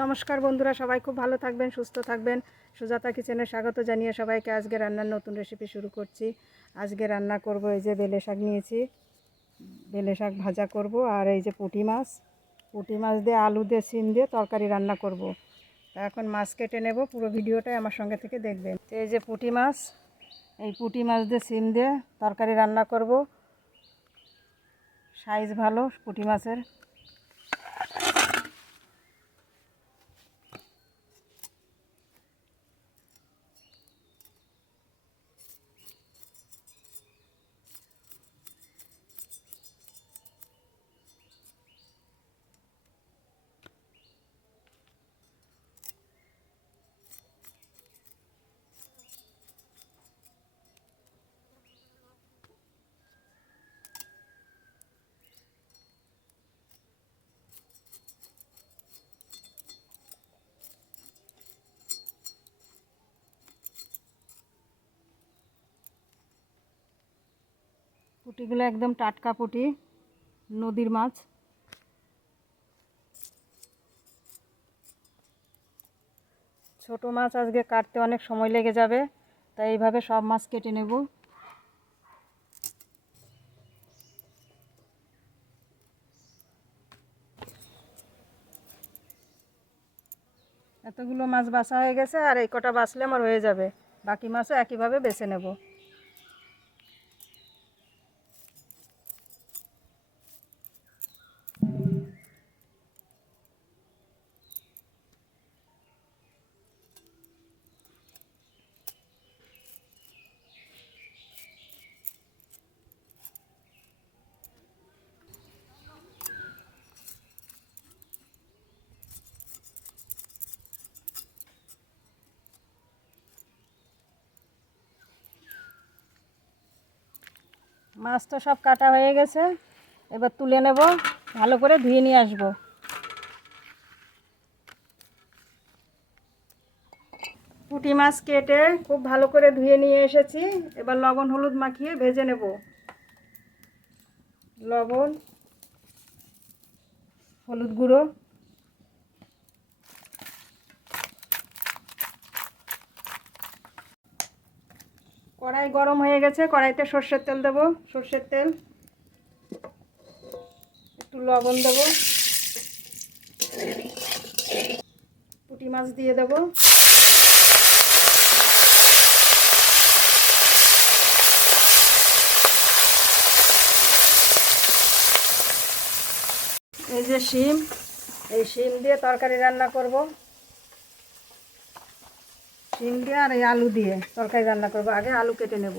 নমস্কার বন্ধুরা, সবাই খুব ভালো থাকবেন, সুস্থ থাকবেন। সুজাতা কিচেনে স্বাগত জানিয়ে সবাইকে আজকে রান্নার নতুন রেসিপি শুরু করছি। আজকে রান্না করব এই যে বেলে শাক নিয়েছি। বেলে শাক ভাজা করব আর এই যে পুঁটি মাছ। পুঁটি মাছ দিয়ে আলু দিয়ে সিম দিয়ে তরকারি রান্না করব। এখন মাছ কেটে নেব, পুরো ভিডিওটাই আমার সঙ্গে থেকে দেখবেন। এই যে পুঁটি মাছ, এই পুঁটি মাছ দিয়ে সিম দিয়ে তরকারি রান্না করব। সাইজ ভালো পুঁটি মাছের। পুঁটিগুলো একদম টাটকা পুঁটি, নদীর মাছ। ছোট মাছ আজকে কাটতে অনেক সময় লেগে যাবে, তাই এইভাবে সব মাছ কেটে নেব। এতগুলো মাছ বাছা হয়ে গেছে, আর এই কটা বাছলে আমার হয়ে যাবে। বাকি মাছও একইভাবে বেছে নেব। মাছ তো সব কাটা হয়ে গেছে। এবার তুলে নেব, ভালো করে ধুয়ে নিয়ে আসব। পুঁটি মাছ কেটে খুব ভালো করে ধুয়ে নিয়ে এসেছি। এবার লবণ, হলুদ মাখিয়ে ভেজে নেব। লবণ, হলুদ গুঁড়ো। কড়াই গরম হয়ে গেছে, কড়াইতে সর্ষের তেল দেব। সর্ষের তেল, একটু লবণ দেব। পুঁটি মাছ দিয়ে দেব। এই যে শিম, এই শিম দিয়ে তরকারি রান্না করব। শিম দিয়ে আর এই আলু দিয়ে তরকারি রান্না করব। আগে আলু কেটে নেব।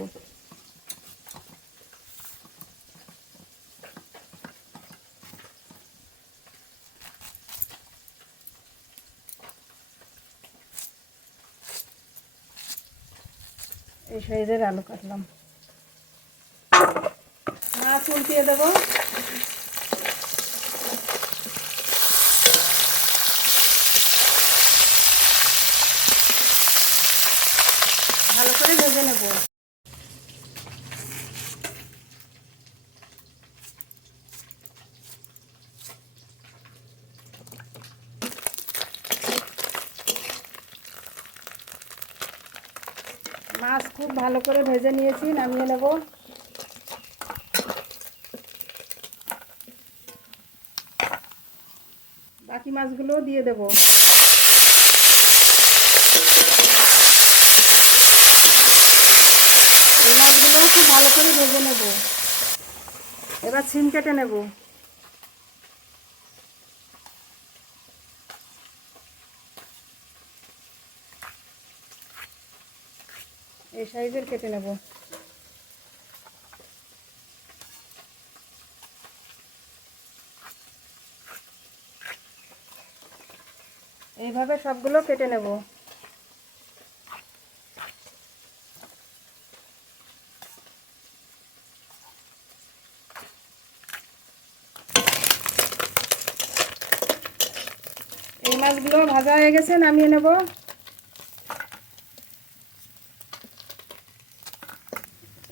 এই সাইজের আলু কাটলাম। মাছ উল্টিয়ে দেবো ভালো করে ভেজে নেব মাছ খুব ভালো করে ভেজে নিয়েছি, নামিয়ে নেব। বাকি মাছগুলো দিয়ে দেবো। এই মাছগুলো খুব ভালো করে ভেজে নেব। এবার ছিম কেটে নেব। এই সাইজের কেটে নেব। এইভাবে সবগুলো কেটে নেব। এই মাছগুলো ভাজা হয়ে গেছে, নামিয়ে নেব।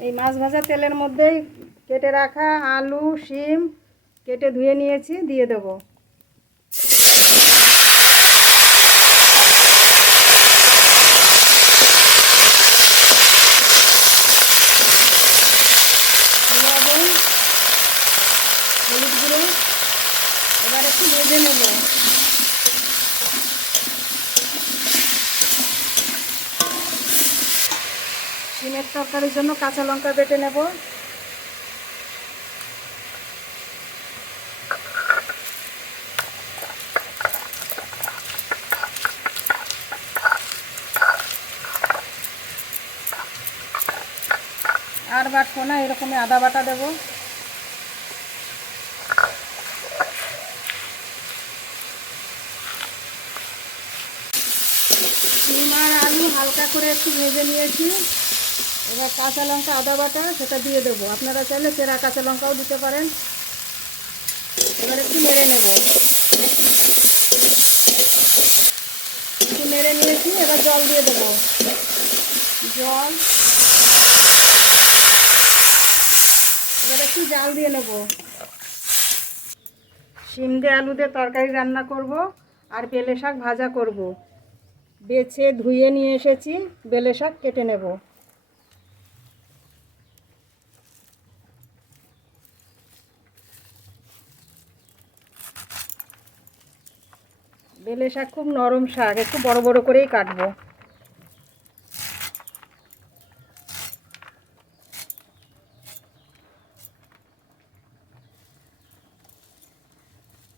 এই মাছ ভাজা তেলের মধ্যেই কেটে রাখা আলু শিম কেটে ধুয়ে নিয়েছি দিয়ে দেব। তরকারির জন্য কাঁচা লঙ্কা বেটে নেব। আর বাটবো না, এরকমই আদা বাটা দেবো। ডিম আর আলু হালকা করে একটু ভেজে নিয়েছি। এবার কাঁচা লঙ্কা আদা বাটা, সেটা দিয়ে দেবো। আপনারা চাইলে সেরা কাঁচা লঙ্কাও দিতে পারেন। এবার একটু নেড়ে নেব। একটু নেড়ে নিয়েছি, এবার জল দিয়ে দেবো। জল। এবার একটু জাল দিয়ে নেব। শিম দিয়ে আলু দিয়ে তরকারি রান্না করব আর বেলে শাক ভাজা করব। বেছে ধুয়ে নিয়ে এসেছি, বেলে শাক কেটে নেব। বেলে শাক খুব নরম শাক, একটু বড় বড় করেই কাটবো।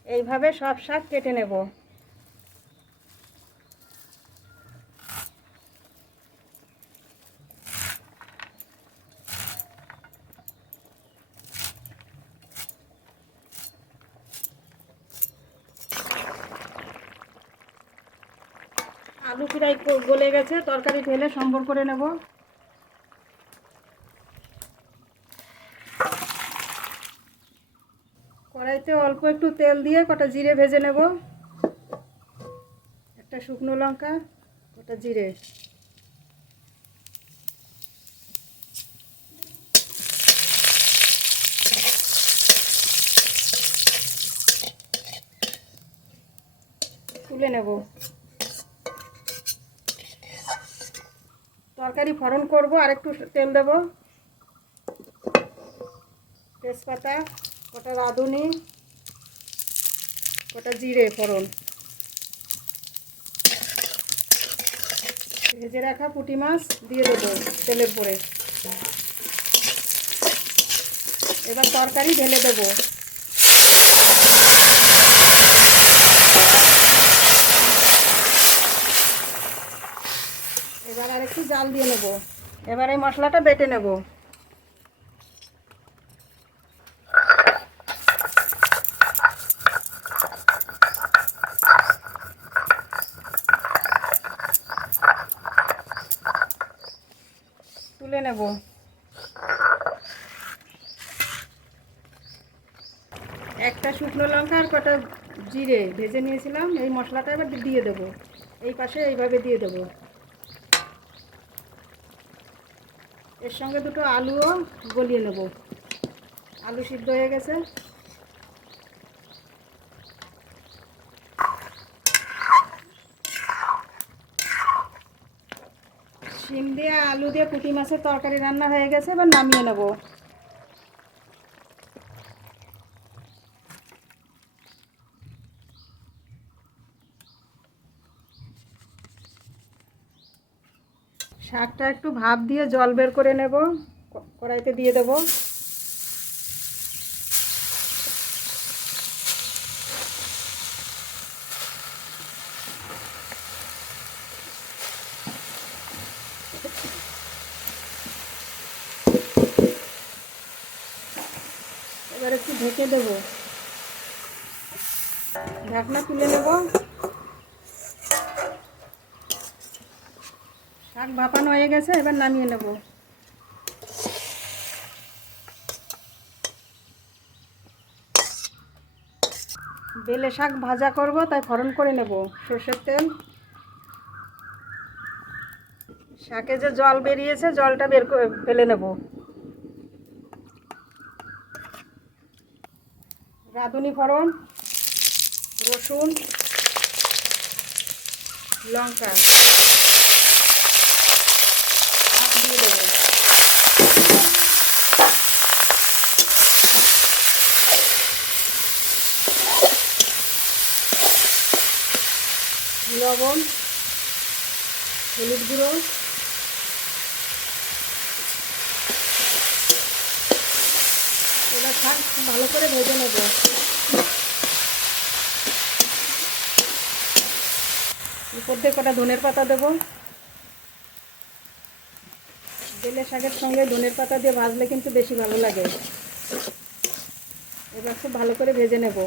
এইভাবে সব শাক কেটে নেব। আলু প্রায় গলে গেছে, তরকারি ঢেলে সম্বর করে নেব। কড়াইতে অল্প একটু তেল দিয়ে কটা জিরে ভেজে নেব। একটা শুকনো লঙ্কা, কটা জিরে। তুলে নেব। তরকারি ফোড়ন করব, আর একটু তেল দেব। তেজপাতা কটা রাঁধুনি কটা জিরে ফোড়ন। ভেজে রাখা পুঁটি মাছ দিয়ে দেবো তেলের পরে। এবার তরকারি ঢেলে দেবো এবার আর একটু জাল দিয়ে নেব। এবার এই মশলাটা বেটে নেব। তুলে নেব। একটা শুকনো লঙ্কা আর কটা জিরে ভেজে নিয়েছিলাম। এই মশলাটা এবার দিয়ে দেবো। এই পাশে এইভাবে দিয়ে দেবো। এর সঙ্গে দুটো আলুও গলিয়ে নেব। আলু সিদ্ধ হয়ে গেছে। শিম দিয়ে আলু দিয়ে পুঁটি মাছের তরকারি রান্না হয়ে গেছে, এবার নামিয়ে নেব। শাকটা একটু ভাপ দিয়ে জল বের করে নেব। কড়াইতে দিয়ে দেব। এবার একটু ঢেকে দেব। ঢাকনা তুলে নেব শাক ভাপানো হয়ে গেছে, এবার নামিয়ে নেব। বেলে শাক ভাজা করব, তাই ফোড়ন করে নেব। সর্ষের তেল। শাকে যে জল বেরিয়েছে, জলটা বের করে ফেলে নেব। রাঁধুনি ফোড়ন, রসুন, লঙ্কা। লবণ, হলুদ গুঁড়ো, এবার শাক ভালো করে ভেজে নেব। উপর দিয়ে কটা ধনের পাতা দেবো। বেলে শাকের সঙ্গে ধনের পাতা দিয়ে ভাজলে কিন্তু বেশি ভালো লাগে। এবার খুব ভালো করে ভেজে নেব।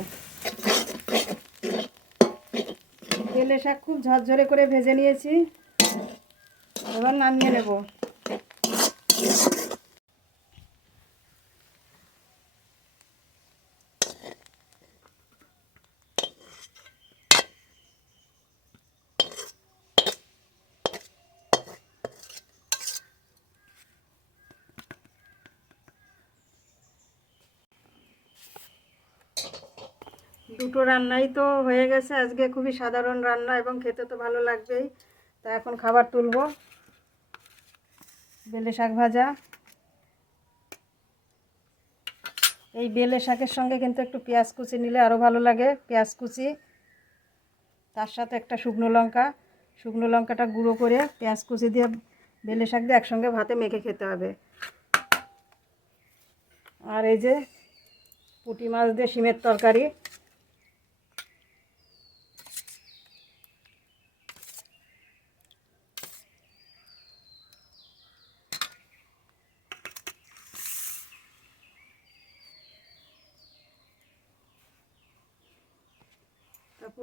বেলে শাক খুব ঝরঝরে করে ভেজে নিয়েছি। এবার নামিয়ে নেব। দুটো রান্নাই তো হয়ে গেছে। আজকে খুবই সাধারণ রান্না এবং খেতে তো ভালো লাগবেই। তা এখন খাবার তুলবো। বেলে শাক ভাজা। এই বেলে শাকের সঙ্গে কিন্তু একটু পেঁয়াজ কুচি নিলে আরও ভালো লাগে। পেঁয়াজ কুচি, তার সাথে একটা শুকনো লঙ্কা। শুকনো লঙ্কাটা গুঁড়ো করে পেঁয়াজ কুচি দিয়ে বেলে শাক দিয়ে একসঙ্গে ভাতে মেখে খেতে হবে। আর এই যে পুঁটি মাছ দিয়ে শিমের তরকারি।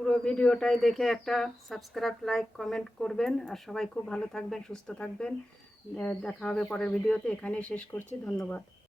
পুরো ভিডিওটাই দেখে একটা সাবস্ক্রাইব লাইক কমেন্ট করবেন। আর সবাই খুব ভালো থাকবেন, সুস্থ থাকবেন। দেখা হবে পরের ভিডিওতে। এখানেই শেষ করছি। ধন্যবাদ।